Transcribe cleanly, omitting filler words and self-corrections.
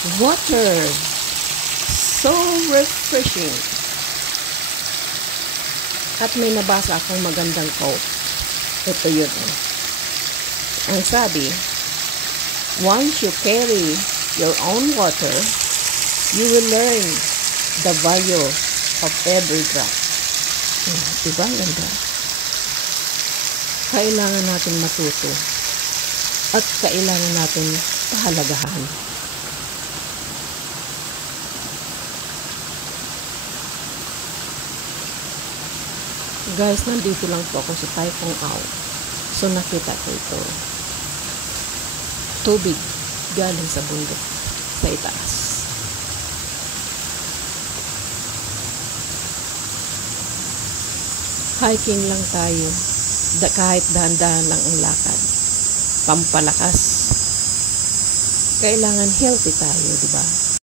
Water. So refreshing. At may nabasa akong magandang quote. Ito yun. Ang sabi, once you carry your own water, you will learn the value of every drop. Diba? Ganda. Kailangan natin matuto. At kailangan natin pahalagahan. Guys, nandito lang po ako sa Tai Kung Ao. So, nakita ko ito. Tubig galing sa bundok sa itaas. Hiking lang tayo. Kahit dahan-dahan lang ang lakad. Pampalakas. Kailangan healthy tayo, di ba?